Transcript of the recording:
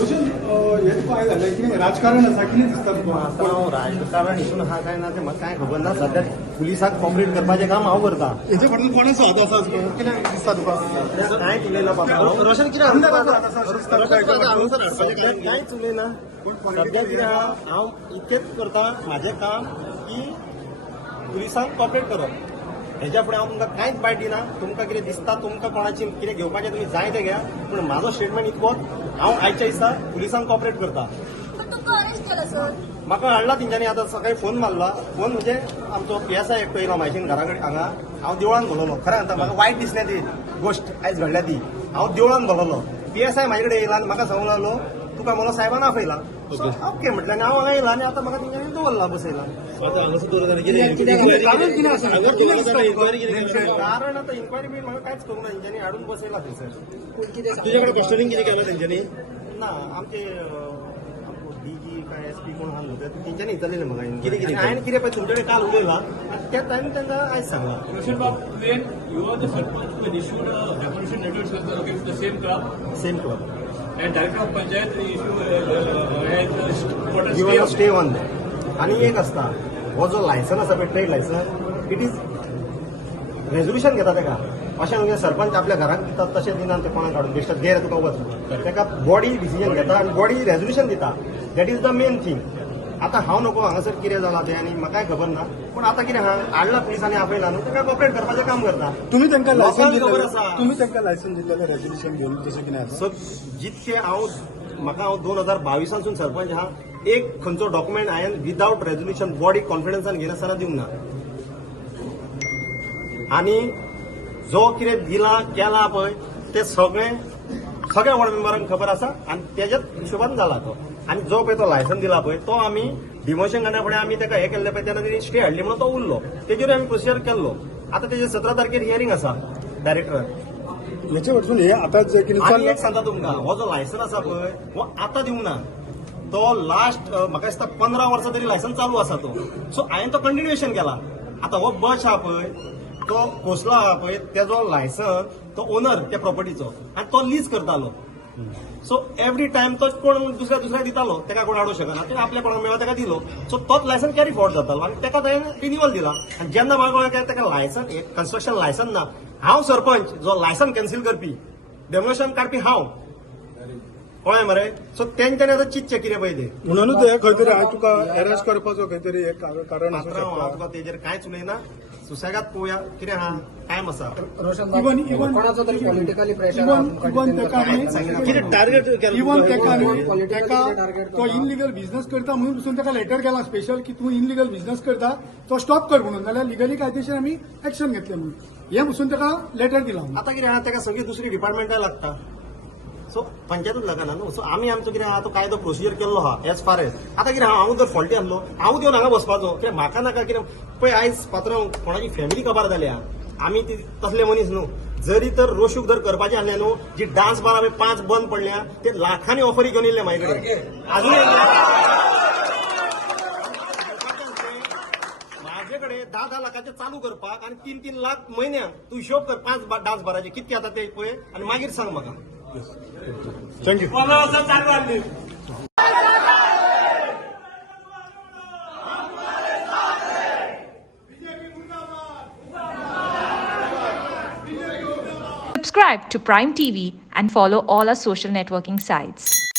भूषण हेच काय झालं की राजकारण असा की नाही दिसता तुका राजकारण हितून हा काय ना ते म्हाका काय खबर ना सध्या पुलिसाक कॉपरेट करपाचें काम हांव करता. हेचे फाटल्यान कोणाचो हात आसा कितें दिसता तुका काय केलेलं बाबा रोशन कितें कांयच उलयना. सध्या कितें आहा हांव इतकेंच करता म्हाजें काम की पुलिसांक कॉपरेट करप. हेच्या फुडें हांव तुमकां कांयच बायट दिना. तुमकां कितें दिसता तुमकां कोणाची कितें घेवपाचें तुमी जाय तें घ्या, पूण म्हाजो स्टेटमेंट इतकोच हांव आयच्या दिसा पुलिसांक कॉपरेट करता. म्हाका हाडला तेंच्यांनी आतां सकाळी फोन मारला. फोन म्हणजे आमचो PSI एकटो येयलो म्हायशीन घरा कडेन हांगा. हांव देवळान भरलोलो. खरें सांगता म्हाका वायट दिसलें ती गोश्ट आयज घडल्या ती. हांव देवळान भरलोलो. PSI म्हाजे कडेन येयला आनी म्हाका सांगूंक लागलो तुका म्हणलो सायबान आपयला. ओके म्हटलें आनी हांव हांगा येयला आनी आतां म्हाका तेंच्यांनी दवरला बसयला. कारण आता इन्क्वायरी बी म्हाका कांयच करूंक ना. तेंच्यांनी हाडून बसयला थंयसर. तुझ्याकडे कस्टडिंग कितें केला तेंच्यांनी? ना आमचे DG काय SP कोण आहा न्हू तेंच्यांनी विचारलेलें म्हाका कितें हांवें कितें पळय तुमचे कडेन काल उलयला आनी त्या टायमार तांकां आयज सांगला. Roshan Babu, when you are the Sarpanch, when issued a deposition letter against the same club, same club and director of Panchayat issue has given stay on आणि एक असता हो जो लायसन आसा पळय trade licence it is resolution घेता तेका. अशें न्हू सरपंच आपल्या घराक दितात तशें दिनात ते कोणाक काडून बेश्ट गेर तुका वच तेका बॉडी डिसिजन घेता आनी बॉडी रेझोल्युशन दिता. That is the main thing. आतां हांव नको हांगासर कितें जालां तें आनी म्हाकाय खबर ना, पूण आतां कितें आहा हाडला पुलिसांनी आपयला न्हू तेका कॉपरेट करपाचें काम करता. तुम्ही तांकां लायसन खबर आसा. तुम्ही तांकां लायसन दिल्लें रेजोल्युशन घेवन तशें कितें आसा सो जितके हांव 2022 सरपंच आहा एक खंयचो डॉक्युमेंट हांवें विदाउट रेझोल्युशन बॉडी कॉन्फिडन्सान घेनासतना दिवंक ना. आनी जो कितें दिला केला पळय ते सगळ्या वॉर्ड मेंबरांक खबर आसा आनी तेज्याच हिशोबान जाला तो. आनी जो पळय तो लायसन दिला पळय तो आमी डिमोशन करण्या फुडें आमी तेका हें केल्लें पळय तेन्ना तेणी स्टे हाडली म्हणून तो उरलो. तेजेर आमी प्रोसिजर केल्लो. आतां तेजे 17 तारखेर हियरिंग आसा डायरेक्टर. हेचे वरसून हे आतां जे कितें आनी एक सांगता तुमकां हो जो लायसन आसा पळय हो आतां दिवंक ना. तो लास्ट म्हाका दिसता 15 वर्सां तरी लायसन चालू आसा तो. सो हांवें तो कंटिन्युएशन केला. आतां हो बश आहा पळय तो कोसलो आहा पळय तेजो लायसन तो ओनर त्या प्रॉपर्टीचो आनी तो लीज करतालो. सो एवरी टायम तो कोण दुसऱ्या दितालो तेका कोण हाडूंक शकना. ते आपल्या कोणाक मेळ्ळा तेका दिलो. सो तोच लायसन कॅरी फॉर्ड जातालो आनी तेका ताणें रिन्युअल दिला. आनी जेन्ना म्हाका कळ्ळें तेका लायसन कन्स्ट्रक्शन लायसन ना. हांव सरपंच जो लायसन कॅन्सील करपी डेमोलेशन काडपी हांव कळ्ळें मरे. सो तेंच्यांनी आतां चिंतचें कितें पळय ते. म्हणूनच हे खंय तरी हांवें तुका अरेस्ट करपाचो खंय तरी एक कारण आसूं हांव शकता. तुका तेजेर कांयच उलयना. सुसेगाद पळोवया कितें आहा टायम आसा. कोणाचो तरी पॉलिटिकली प्रेशर कितें टार्गेट केला इवन तुका? तेका तो इनलिगल बिझनेस करता म्हणून पसून तेका लेटर केला स्पेशल की तूं इनलिगल बिझनेस करता तो स्टॉप कर म्हणून. जाल्यार लिगली कायदेशीर आमी एक्शन घेतले म्हणून हे पसून तेका लेटर दिला. आतां कितें आहा तेका सगळी दुसरी डिपार्टमेंटाय लागता. सो पंचायतूच लागना न्हू. सो आमी आमचो कितें आहा तो कायदो प्रोसिजर केल्लो आहा एज फार एज. आतां कितें हांव जर फॉल्टी आसलो हांव येवन हांगा बसपाचो कित्याक म्हाका नाका कितें पळय आयज पात्रांव कोणाची फॅमिली काबार जाल्या. आमी तसले मनीस न्हू. जरी तर रोशूक जर करपाचें आहलें न्हू जी डान्स बार 5 बंद पडल्या ते लाखांनी ऑफरी घेवन येयल्ले म्हाजे कडेन. आजून म्हाजे कडेन 10 लाखाचे चालू करपाक आनी 3 लाख म्हयन्याक तूं हिशोब कर 5 डान्स बाराचे कितके जाता ते पळय आनी मागीर सांग म्हाका. Thank you. Subscribe to Prime TV and follow all our social networking sites.